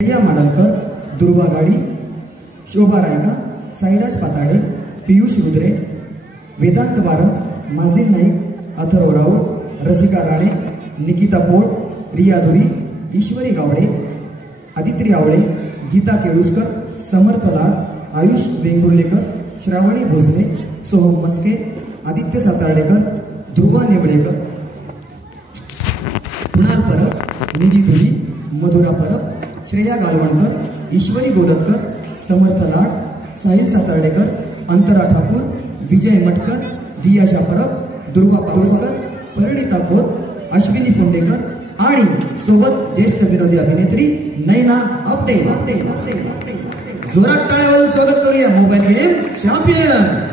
प्रिया माडलकर, दुर्वा गाडी, शोभा रायका, साईराज पाताडे, पियुष रुद्रे, वेदांत वारक, माजिद नाईक, अथर्व राऊत, रसिका राणे, निकिता पोळ, रिया धुरी, ईश्वरी गावडे, आदित्री आवळे, गीता केळुसकर, समर्थ लाड, आयुष वेंगुर्लेकर, श्रावणी भोसले, सोहम मस्के, आदित्य सातार्डेकर, ध्रुवा नेमळेकर, कुणाल परब, निधी धुरी, मधुरा परब, श्रेया गालवणकर, ईश्वरी गोलतकर, समर्थ लाड, साहिल सातार्डेकर, अंतरा ठाकूर, विजय मटकर, दियाशा परब, दुर्गा पावसकर, परिणिता खोत, अश्विनी फोंडेकर आणि सोबत ज्येष्ठ विनोदी अभिनेत्री नैना अपटे. जोरात टाळ्या वाजवून स्वागत करूया मोबाईल गेम चॅम्पियन.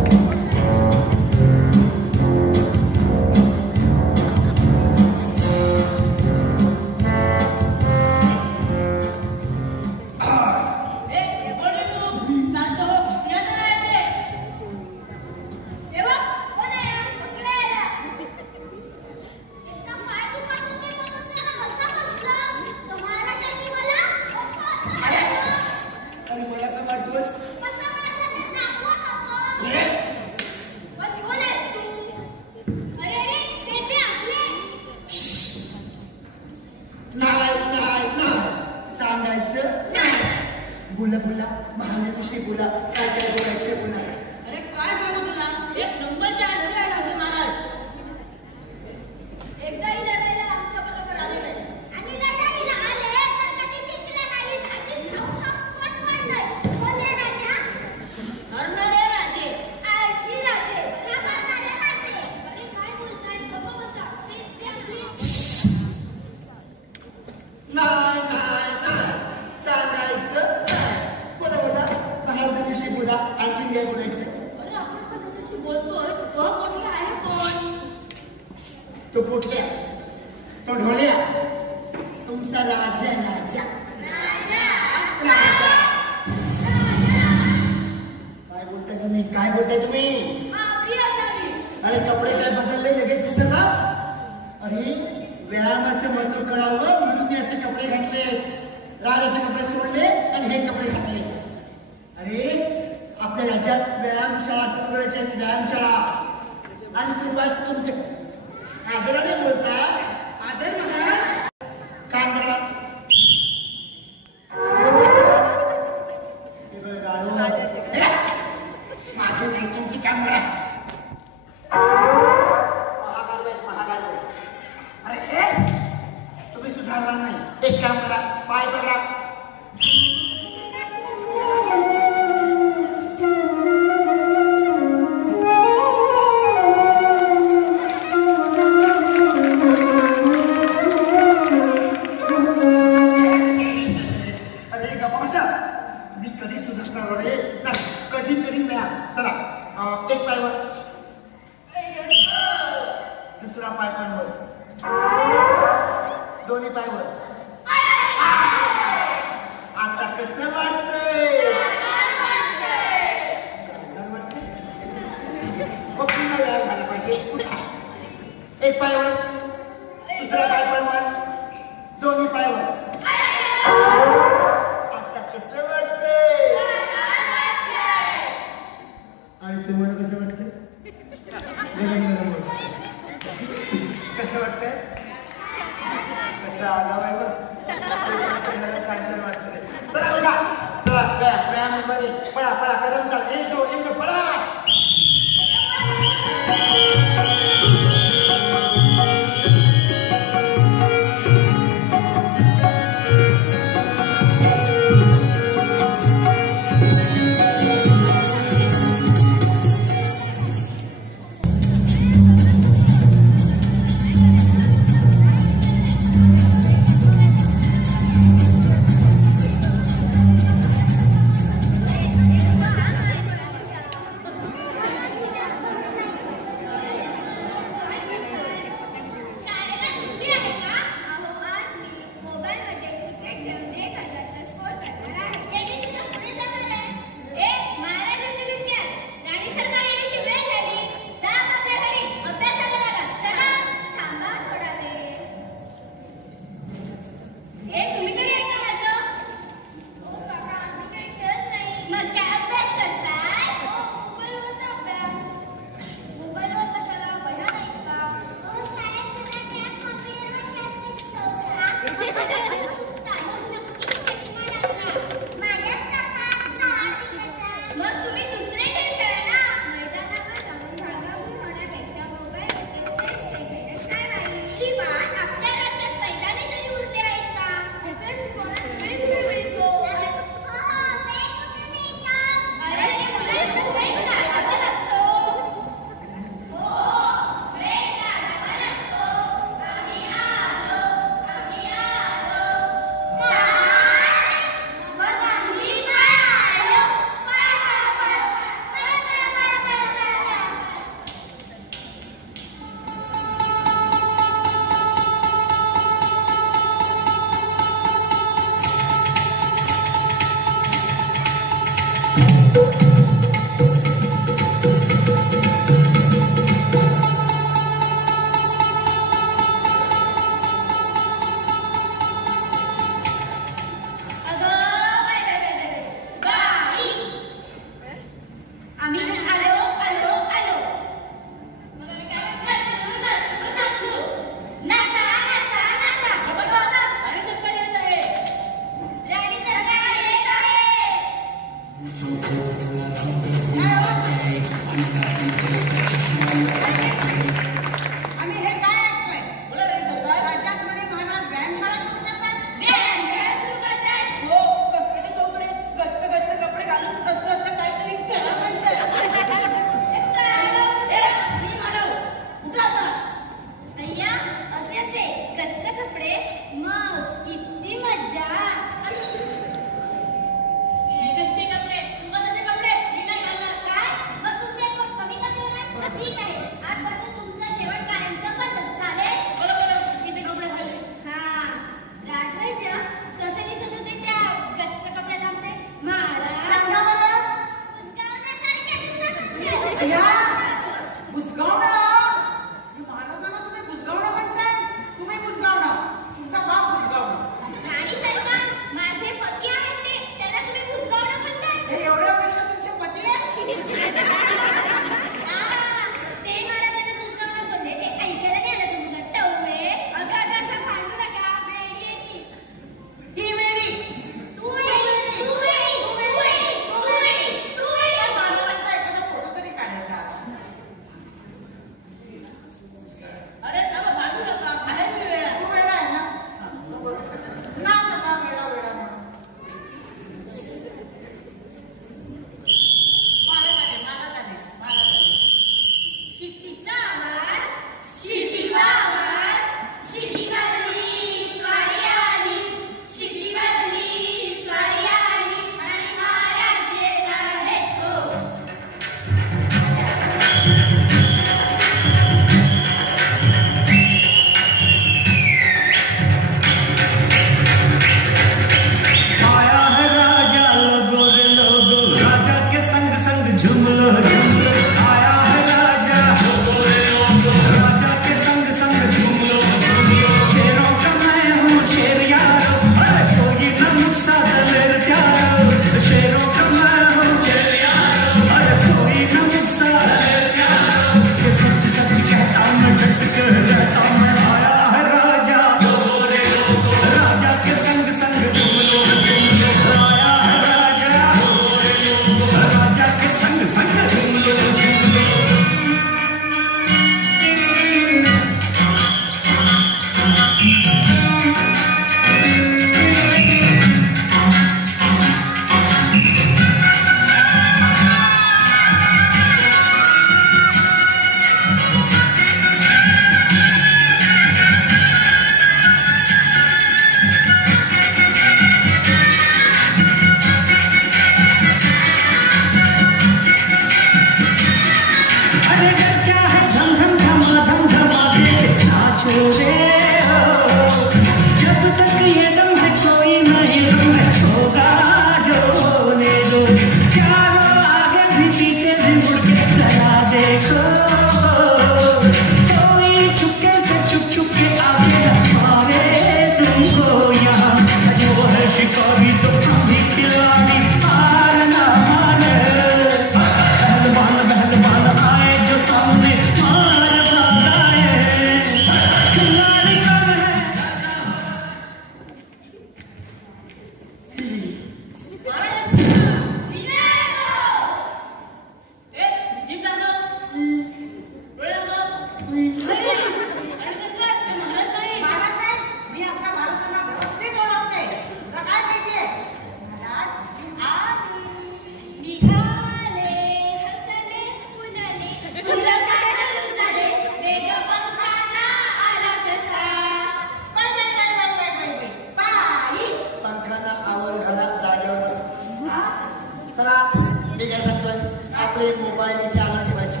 मी काय सांगतोय आपले मोबाईल इथे आणून ठेवायचे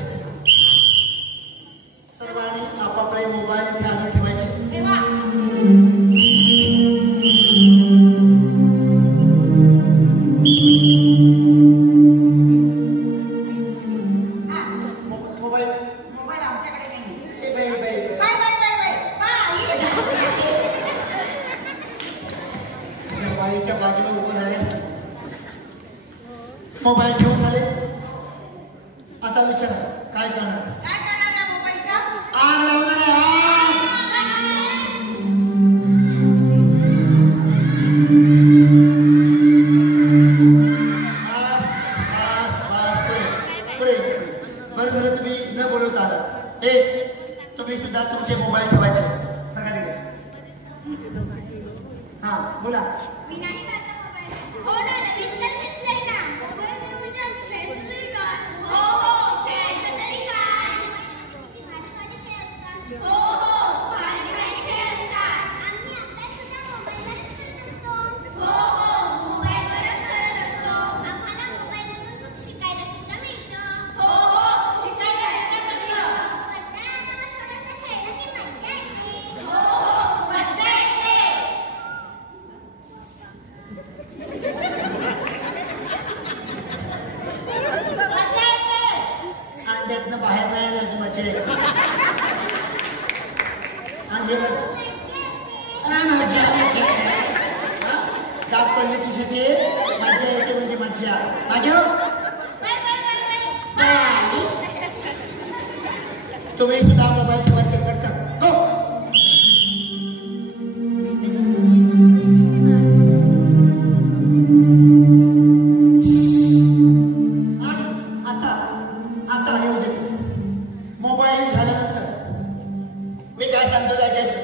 सर्वांनी आपापले मोबाईल इथे आणून ठेवायचे मोबाईल ठेवून झाले आता विचारा काय करणार या मोबाईलचा आग लावणार पुढे बरं झालं तुम्ही न बोलवता आलात तुम्ही सुद्धा तुमचे मोबाईल ठेवायचे सगळ्यांकडे हा बोला बाहेर नाही मजा येते दात पडले की ते मजा येते म्हणजे मज्जा माझ्या तुम्ही सुद्धा मोबाईल ठेवायचे करता हो मोबाईल झाल्यानंतर मी काय सांगतो जायचं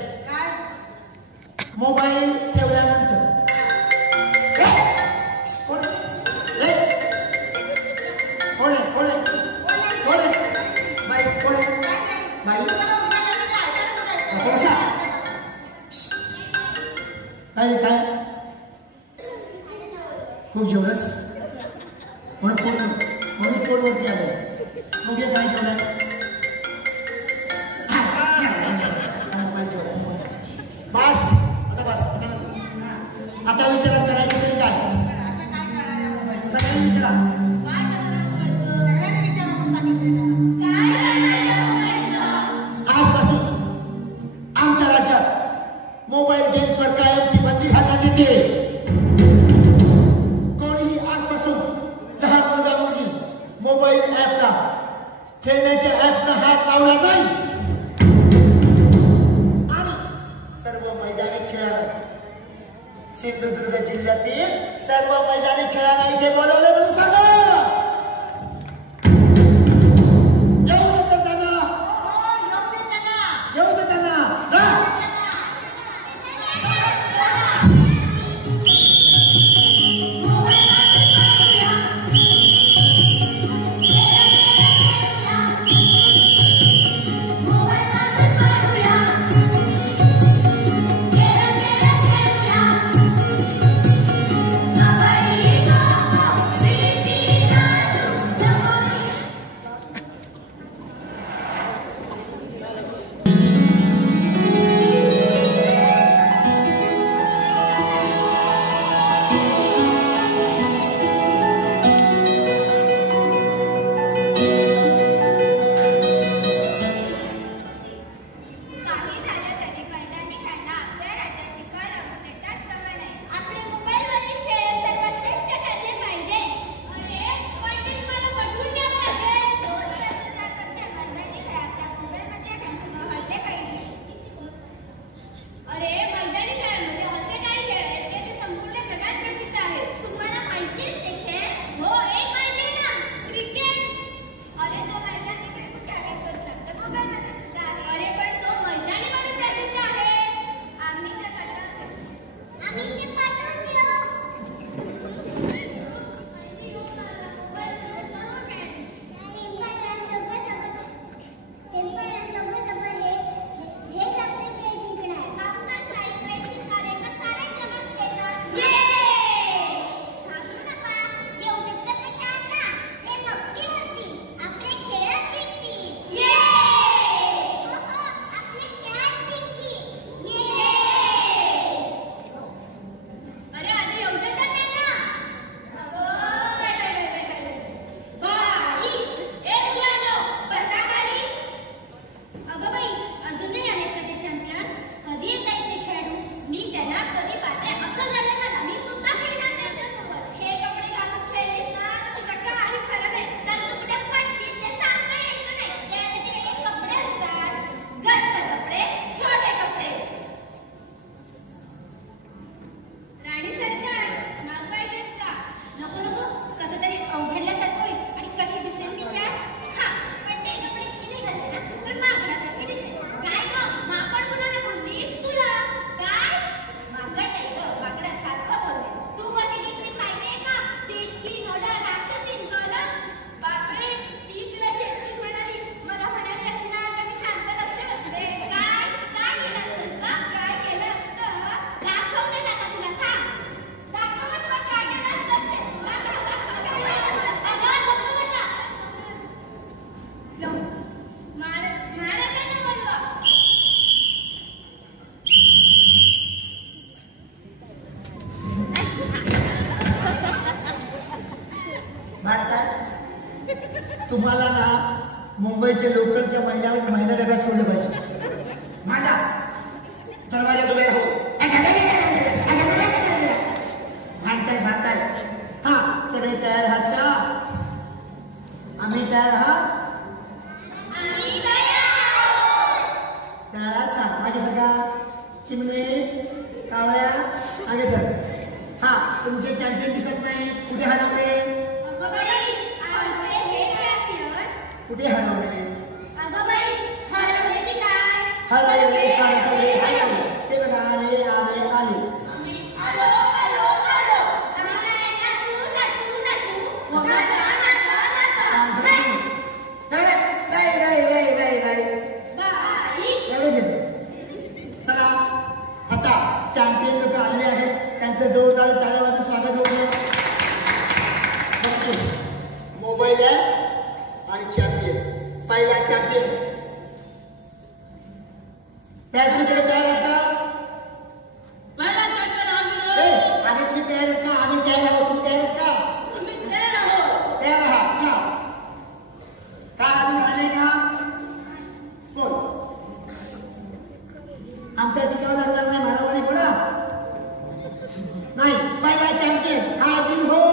मोबाईल ठेवल्यानंतर काय काय खूप जेवलंस म्हणून पोटवरती आलं मग हे काय जेवलाय बस आता विचार करायचं तरी काय विचारा आजपासून आमच्या राज्यात मोबाईल गेम्सवर कायमची बंदी घालण्यात येते कोणीही आजपासून लहान मुलगा मुलगी मोबाईल ऍपला खेळण्याच्या ऍपला हात लावणार नाही सर्व मैदानी खेळाला सिंधुदुर्ग जिल्ह्यातील सर्व मैदानी खेळाला इथे बोलवले म्हणून सांगा येऊ दे त्यांना Somebody तुम्हाला ना मुंबईच्या लोकलच्या महिला डब्यात सोडलं पाहिजे. भांडा दरवाजा उभे राहू. भांडताय हा सगळे तयार आहात का? आम्ही तयार आहात. छान मागे सगळा चिमणे कावळ्या मागे सर. हा तुमचे चॅम्पियन दिसत नाही. कुठे हरवले? कुठे हरवले? हरवले ते बघा आले आले आले. चला आता चॅम्पियन लोक आलेले आहेत. त्यांचं जोरदार टाळ्या वाजून स्वागत होतं. मोबाईल ॲप आणि चॅम्पियन. पहिला चॅम्पियन त्या तुम्ही सगळे तयार आहात का? आणि तुम्ही तयार आहात का? आम्ही तयार आहोत. तुम्ही तयार आहात का? तयार आहात. छान. काय आम्ही आले का? बोल. आमच्या ठिकाणी लागणार नाही. मारामारी पडा नाही. पहिला चॅम्पियन हाजीर हो.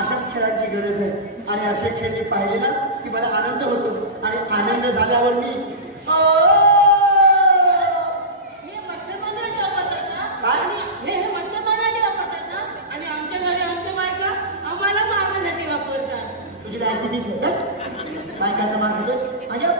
अशाच खेळांची गरज आहे. आणि असे खेळ जे पाहिले ना की मला आनंद होतो. आणि आनंद झाल्यावर मी तुझी लायकी तीच आहे का? बायकाचं मार घेतोस माझ्या.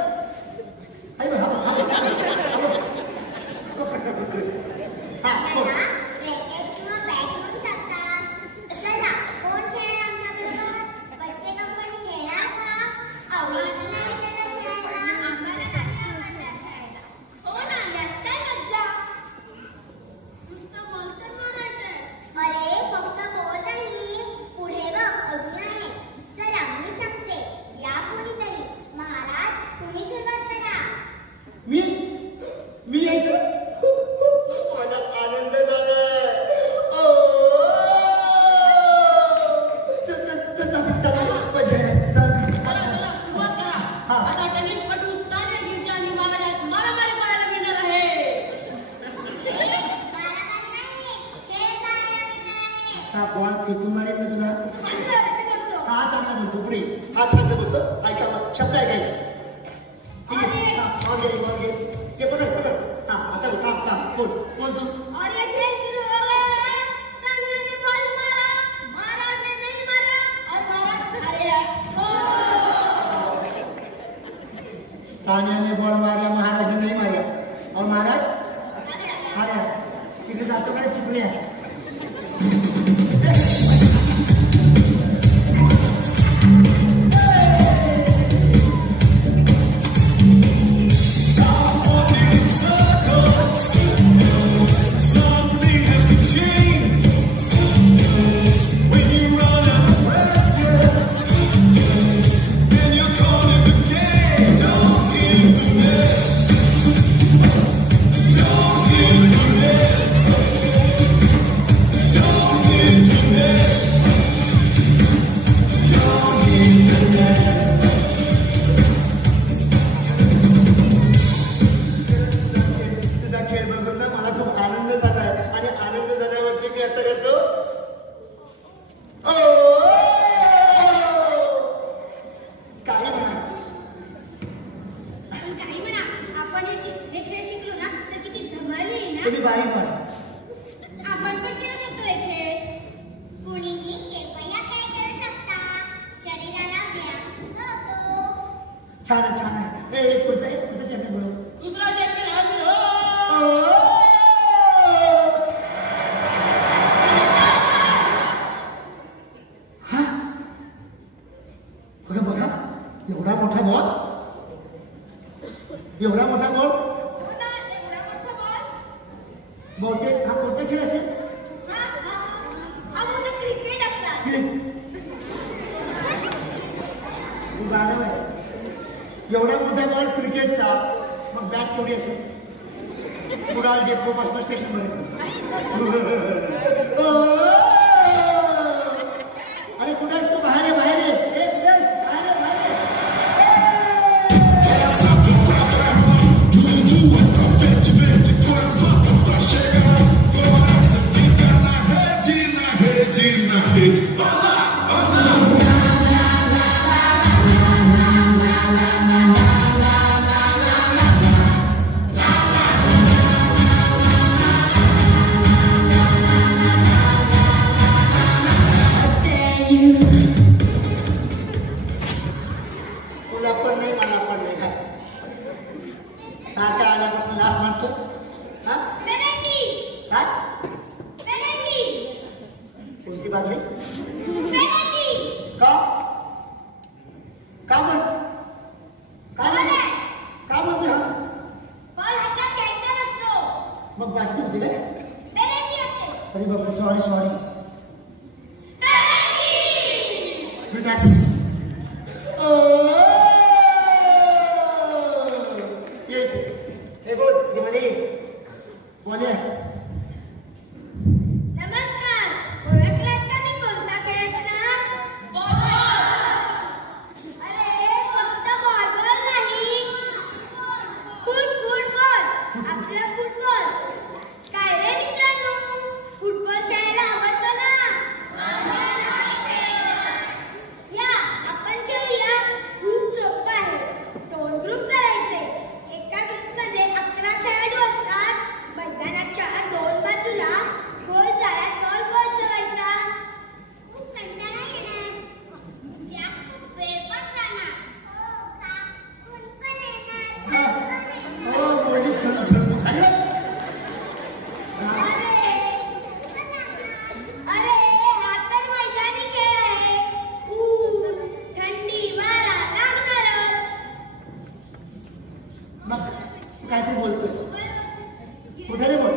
बॉल फेकून मारेल ना तुला. हा चांगला बोलतो. पुढे हा छंद बोलतो. ऐका शब्द ऐकायचे. ते पकड. हा आता काम बोल तू. तान्याने बॉल मारा महाराज नहीं मारा. और महाराज मारा. तिथे जातो काय सुटल्या. छान आहे छान आहे. एक पुढचा चॅम्पियन बोलव. दुसरा चॅम्पियन हाजीर हो. हा बघा बघा एवढा मोठा बॉल एवढा मोठा बॉल बहुतेक हा कोणता खेळ असेल. क्रिकेट असतात. एवढा मोठा बॉल क्रिकेटचा मग बॅट केवढी असेल. कुडाळ डेपो पासून स्टेशन पर्यंत. अरे कुठेच तू बाहेर आहे बाहेर आहे. कोणती बाजली का का म्हण का म्हणते हा मग बाटली होती काय. अरे बापरे सॉरी सॉरी हे बोल मध्ये बोले. काय तू बोलतोय कुठे रे बोल.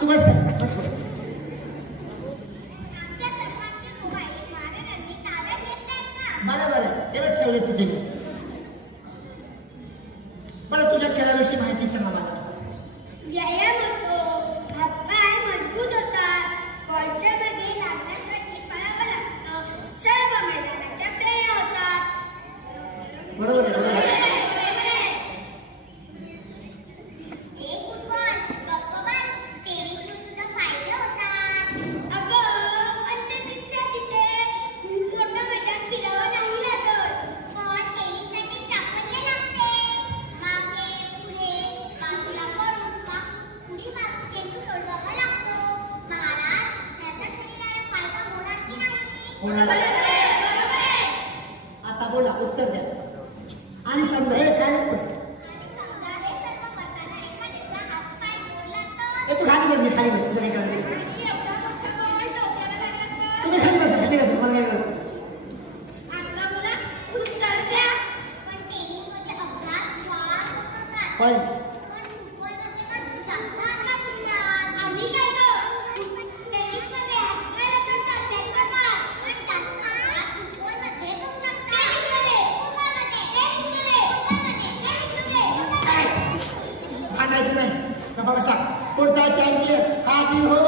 तू बस बस बरं बरं एवढं ठेवले तू ते. बरं तुझ्या खेळाविषयी माहिती सांग मला. व्यायाम होतो, हातपाय मजबूत होतात, बॉलच्या मागे लागण्यासाठी पळावं लागतं, सर्व मैदानाच्या फेऱ्या होतात. बरोबर आहे बरोबर आहे. आता बोला उत्तर द्या आणि समजा हे काय तू खाली बसली खाली बस तुझ्या काय तुम्ही खाली बसा मला काय पण बसा पुढचा चॅम्पियन हाजीर हो.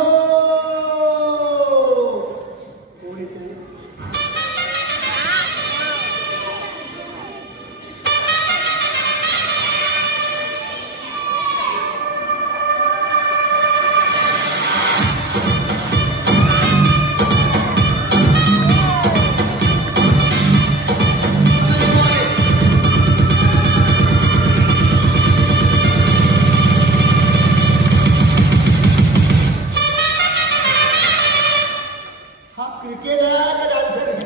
क्रिकेट है का डांसर है.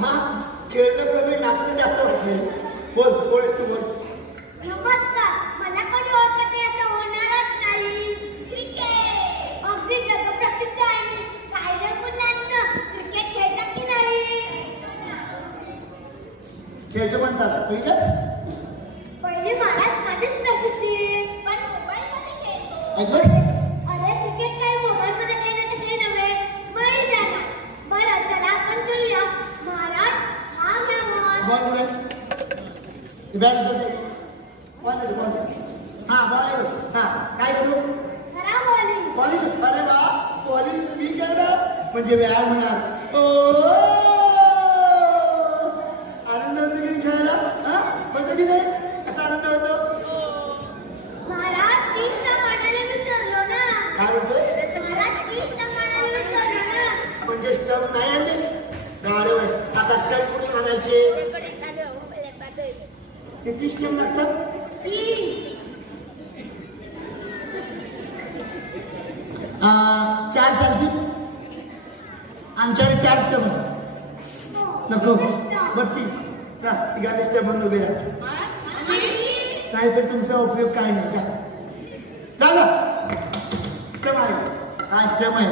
हा खेळण्याप्रमाणे नाचणं जास्त वाटते. बोल बोलस तू बोल. नमस्कार, मला कोणी ओळखत नाही असं होणारच नाही. क्रिकेट अगदी जगप्रसिद्ध आहे. काय मुलांना क्रिकेट खेळतात की नाही? खेळतो म्हणतात पहिलंच. पहिले महाराज कधीच प्रसिद्धी पण मोबाईलमध्ये खेळतो. ऐकलंस? अरे क्रिकेट काय मोबाईलमध्ये खेळण्याचं खेळ नव्हे. बैल जाणार. बरं चला आपण खेळूया. महाराज हा मॅच. बॉल कुठे? बॅट असेल बॉल दे बॉल दे. हा बॉल आहे बघ. हा काय करू? खरा बॉलिंग. बॉलिंग. अरे वा बॉलिंग मी करणार म्हणजे व्यायाम होणार. ओ आनंद होतो की खेळायला? हा होतो की नाही? कसा आनंद होतो? महाराज 30 मानाने विसरलो ना. काय बोलतोस? महाराज 30 मानाने विसरलो ना. म्हणजे स्टंप नाही आणलीस गाडीवर. आता स्टंप कुठून आणायचे? किती स्टंप लागतात? 4 चालतील. आमच्याकडे 4 स्टंप नको. बत्ती तिघांनी स्टंप म्हणून उभे राहा. नाहीतर तुमचा उपयोग काय नाही. जा जा स्टंप आहे. हा स्टंप आहे.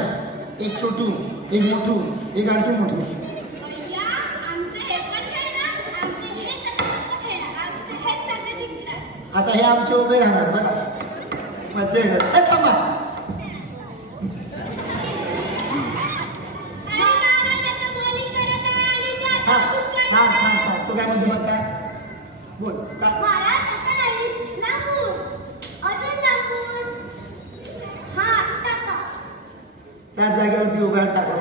एक छोटू एक मोठू एक आणखी मोठू. भैया आमचं हे पण खेळणार. आमचं हे मस्त खेळणार. आमचं हे सगळं जिंकणार. आता हे आमचे उभे राहणार बघा. मजा येणार. थांबा. हा हा हा तू काय म्हणतो मग काय बोल का? महाराज असं नाही. लांबून अजून लांबून. हा टाका. त्या जागेवरती उभा टाका.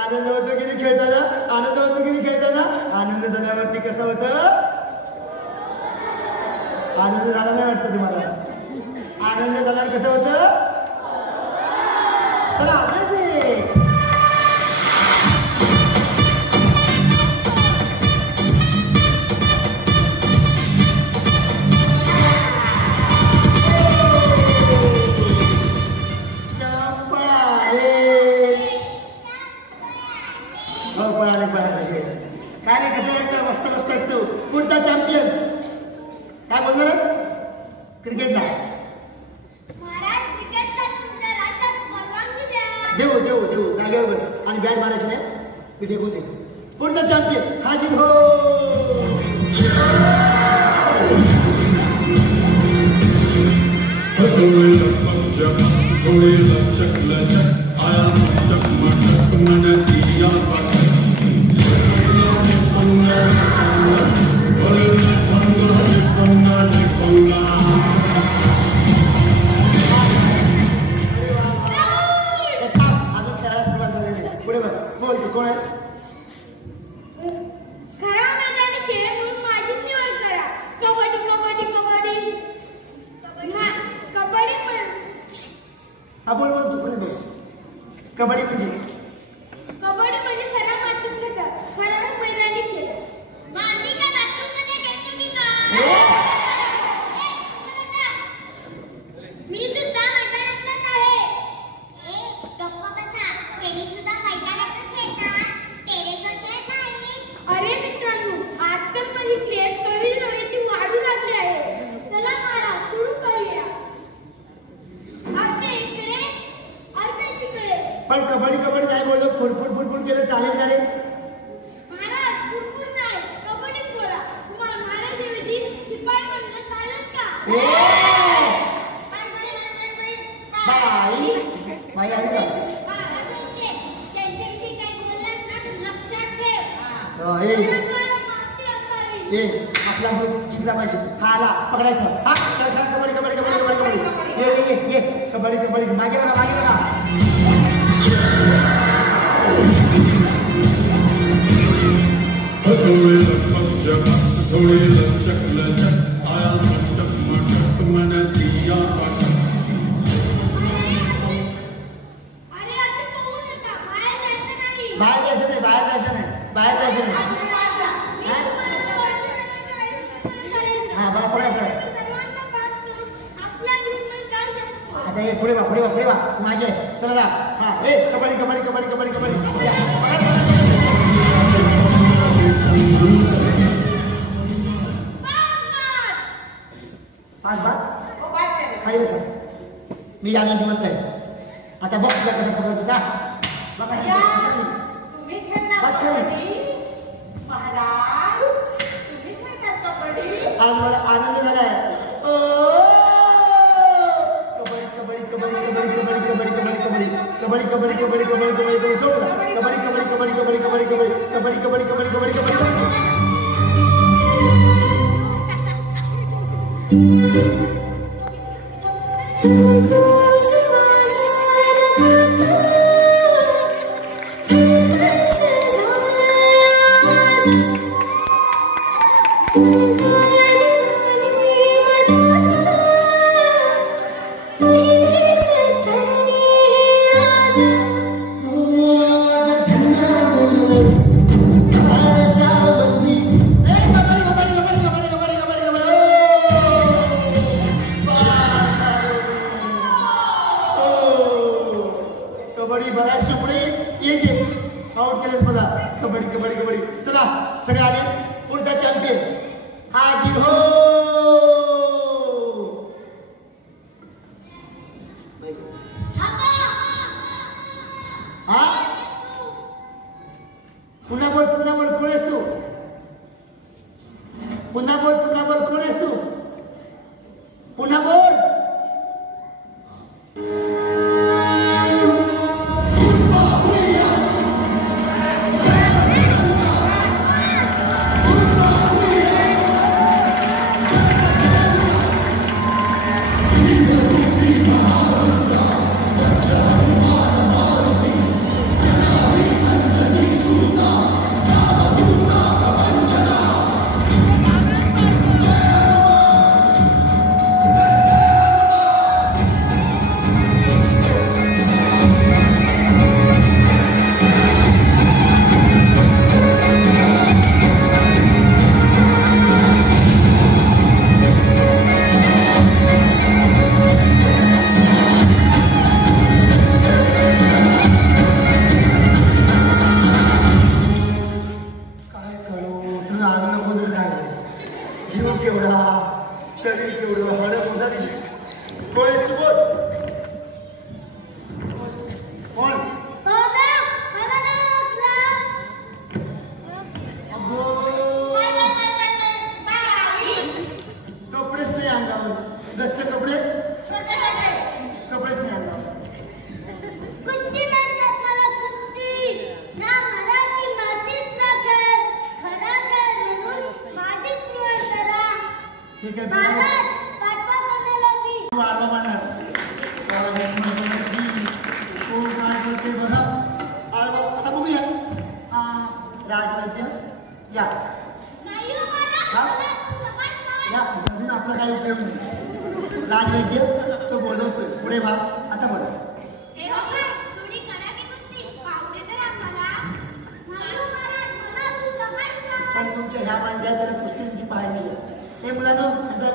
आनंद होतो की नाही खेळताना? आनंद होतो की नाही खेळताना? आनंद झाल्यावरती कसं होतं? आनंद झाला नाही वाटतं तुम्हाला? आनंद झाल्यावर कसं होतं? चला म्युझिक. काय नाही कसं वाटतं? मस्त मस्त असतो. पुढचा चॅम्पियन काय बोलणार क्रिकेटला? महाराज क्रिकेटला तुमच्या राज्यात परवानगी द्या. देऊ देऊ देऊ. जागेवर बस आणि बॅट मारायची नाही. मी देखून दे. पुढचा चॅम्पियन हाजीर हो. अजून खेळायला सुरुवात झाली नाही. पुढे बघ. बोल कोण आहेस? खरा मैदानी खेळ म्हणून माझी निवड करा. कबड्डी कबड्डी कबड्डी कबड्डी हा बोल बोल तू पुढे बोल. कबड्डी म्हणजे कबड्डी म्हणजे खरा मातीतलं खेळ. खरा मैदानी खेळ. आम्ही काय बाथरूम मध्ये खेळतो की काय? मी सुद्धा मैदानातलाच आहे. गप्पा बसा. तेनी सुद्धा मैदानातच खेळतात. टेरेसवर खेळत नाही. अरे मित्रांनो, आजकाल माझी क्रेज कमी नव्हे ती वाढू लागली आहे. चला मारा सुरू करूया. अर्धे इकडे अर्धे तिकडे. पण कबड्डी कबड्डी नाही बोललो. फुरफुर फुरफुर केलं चालेल का रे? महाराज फुरफुर नाही. कबड्डी बोला. तुम्हाला महाराजाऐवजी शिपाई म्हणलं चालेल का? बाई बाई आली का? त्यांच्याविषयी काही बोललास ना तर लक्षात ठेव. ए माती असावी. ए आपला बोल जिंकला पाहिजे. हा आला पकडायचं. हा खेळ खेळ. कबड्डी कबड्डी कबड्डी कबड्डी कबड्डी. ये ये ये ये कबड्डी कबड्डी. मागे बघा मागे बघा. अरे असे पाहू नका. बाहेर जायचं नाही. बाहेर जायचं नाही. बाहेर जायचं नाही. बाहेर जायचं नाही. हा बघा पळा पळा. सर्वांना पाहतो आपला ग्रुप जाऊ शकतो. आता हे पुढे वा मागे चला जा. हा ए कबड्डी पाच बात खाई बसा. मी अजून जिवंत नाही. आता बघ तुला कसं पकडतो का आज मला आनंद झालाय. कबड्डी सोड कबड्डी. चला सगळे आले. पुढचा चॅम्पियन हाजीर हो. हा पुन्हा बोल कोण आहेस तू? पुन्हा बोल कोण आहेस तू? पुन्हा बोल. शरीर केवढं हड मोजा दिसत. कोण आहेस तू? बोल कोण? कपडेच नाही अंगावर. गच्चे कपडे कपडेच नाही अंगावर. ठीक आहे वाढवा मांडणार बघा. आता बघूया. राजवैद्य या अजून आपला काही उपयोग नाही. राजवैद्य तो बोलवतोय. पुढे भाग. आता बोला. पण तुमच्या ह्या मांड्या जरा कुस्तींची पाहायची. हे मुलांना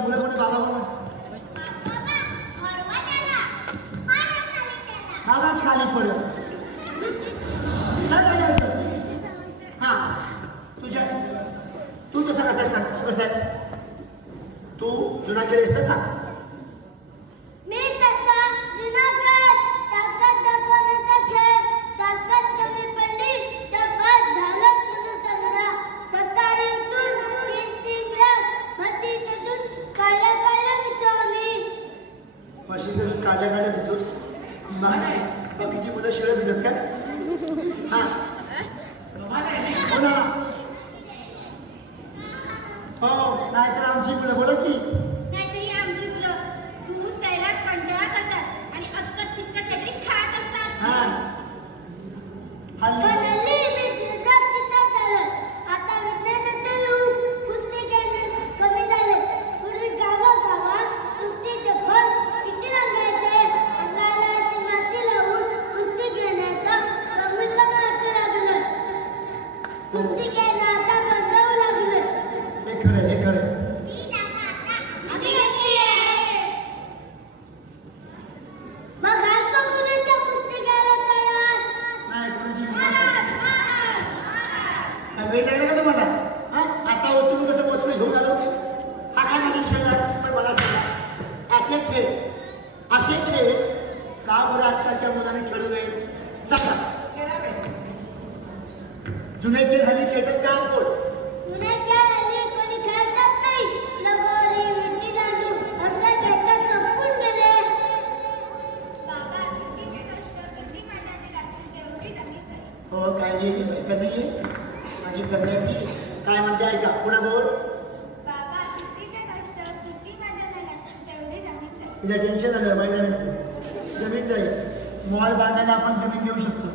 मुलं कोणी बाबा म्हणून बाबाच खाली पडत. हा तू तसा कसा आहेस सांग. तू कसा आहेस? तू जुना केलेस ना सांग. काढल्या काढल्या भितोस. बाकीची मुलं शिळ भिजत काय? हा हो ना. हो नाहीतर आमची मुलं बोला की नाहीतरी आमची मुलं दूध प्यायला कंटाळा करतात आणि अस्कट पिचकट काहीतरी खात असतात. हा हल्ली आजकालच्या मुलाने खेळू नये सांगा. जुने खेळ हल्ली खेळतात का कोण? जुने खेळ हल्ली कोणी खेळतात नाही. लगोरी, विटी दांडू असले खेळ संपून गेले. बाबा किती कष्ट किती मनाने लागते तेवढी जमीन आहे. हो काय गेली कधी माझी कन्याची काय म्हणते ऐका पुढे बोल. बाबा किती कष्ट किती मनाने लागते तेवढी जमीन आहे. तिला टेन्शन आलं मैदानाचं जमीन जाईल. मॉल बांधायला आपण जमीन देऊ शकतो.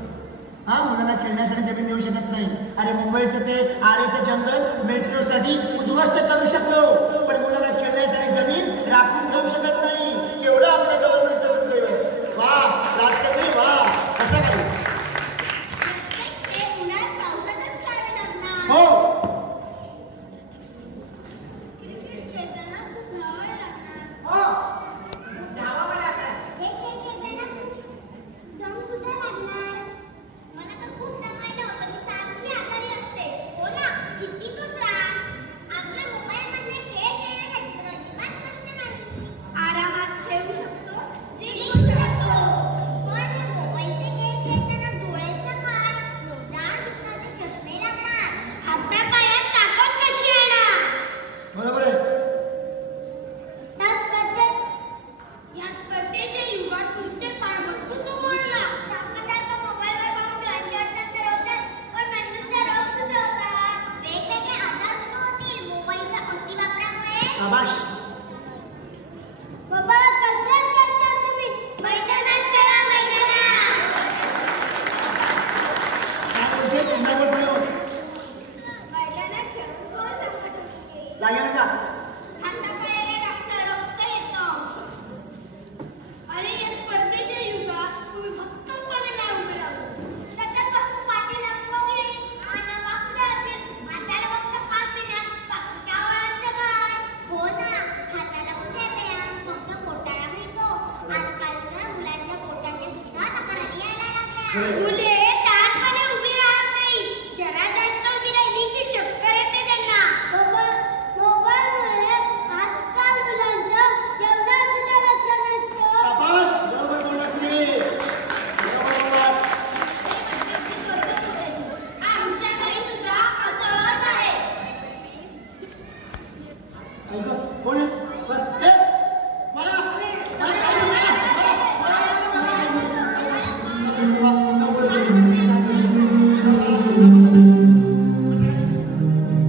हा मुलांना खेळण्यासाठी जमीन देऊ शकत नाही. अरे मुंबईचं ते आरेचं जंगल मेट्रोसाठी उद्ध्वस्त करू शकतो पण मुलांना खेळण्यासाठी जमीन राखून ठेवू शकत नाही. केवढं आपल्या गव्हर्नमेंटचं दुर्दैव आहे. वा राजकारणी वा कसा काय ते उन्हाळ्यात पावसातच करावे लागणार. हो क्रिकेट खेळताना खूप धावावे लागणार. हे खेळ खेळताना दम सुद्धा लागणार. मला तर खूप दमायला होतं. मी सारखी आजारी असते. हो ना किती तो त्रास. आमच्या मोबाईलमधले खेळ खेळण्यासाठी तर अजिबात कष्ट नाही. आरामात खेळू शकतो जिंकू शकतो. पण हे मोबाईलचे खेळ खेळताना डोळ्याचं काय जाड दुखाचे चष्मे लागणार. हाता पायात ताकद कशी येणार. बरोबर आहे. या स्पर्धेच्या युगात तुमचे पाय मजबूत होणार. सामान्यांना मोबाईलवर पाहून डोळ्यांची अडचण तर होतात पण मेंदूचा रोग सुद्धा होतात. वेगवेगळे आजार सुरू होतील मोबाईलच्या अतिवापरामुळे. शाबाश. बाबा कसरत करता तुम्ही मैदानात चला मैदानात. काय बोलते पुन्हा बोलतोय हो. मैदानात खेळून कोण संकट होते. जागेवर जा. हातापायाला रक्त येतं. अरे या स्पर्धेच्या युगात तुम्ही भक्कमपणे नाही उभे राहू. सतत बसून पाठी लपवली आणि वापरातील हाताला फक्त काम देणार पाकटावरचं काय. हो ना हाताला कुठे व्यायाम फक्त पोटाला मिळतो. आजकालच्या मुलांच्या पोटाच्या सुद्धा तक्रारी यायला लागल्या. मुले ताठपणे उभी राहत नाही. जरा जास्त उभी राहिली की चक्कर येते त्यांना. मोबाईलमुळे आजकाल मुलांचं जेवणात सुद्धा लक्ष नसतं. शाबास. बरोबर बोललास रे. बरोबर बोललास. आमच्या घरी सुद्धा असंच आहे. ऐका कोण आहे? बरं. ए, मला.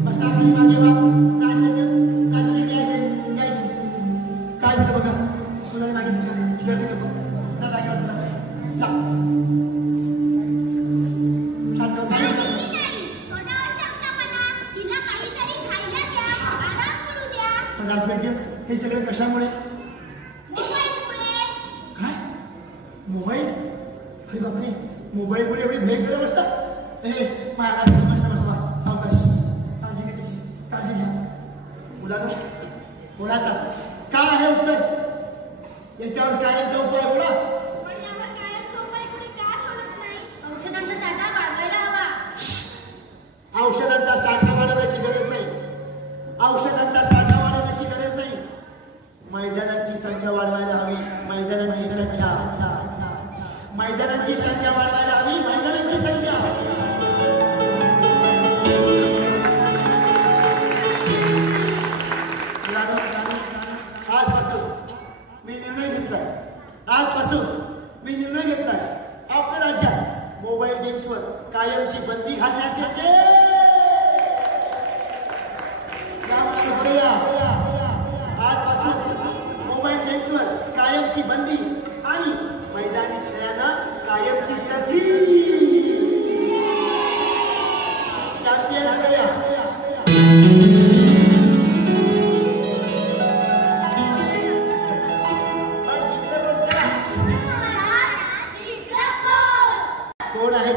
बसा खाली मागे वा. काय झालं? काय झालं? या इथे. काय झालं बघा मुलाने मागे सांगा गर्दी नको त्या जागेवर चला जा. शांत हो. काय होतं? नाही थोडा अशक्तपणा. तिला काहीतरी खायला द्या. आराम करू द्या. पण राजवैद्य हे सगळं कशामुळे? मोबाईलमुळे. काय मोबाईल? अरे बापरे मोबाईलमुळे एवढी भयंकर अवस्था. हे महाराज समजला बसवा सावकाश. काळजी घे त्याची काळजी घ्या. मुलांनो बोलाता काय आहे उत्तर? याच्यावर कायमचा उपाय बोला. पण यावर कायमचा उपाय कोणी का शोधत नाही. औषधांचा साठा वाढवायला हवा. औषधांचा साठा वाढवण्याची गरज नाही. औषधांचा साठा वाढवण्याची गरज नाही. मैदानांची संख्या वाढवायला हवी. मैदानांची संख्या मैदानांची संख्या वाढवायला हवी. मैदानांची संख्या. आजपासून मी निर्णय घेतलाय आपल्या राज्यात मोबाईल गेम्सवर कायमची बंदी घालण्यात येते. आजपासून मोबाईल गेम्सवर कायमची बंदी आणि मैदानी खेळांना कायमची संधी. चॅम्पियन करूया. कोण आहे?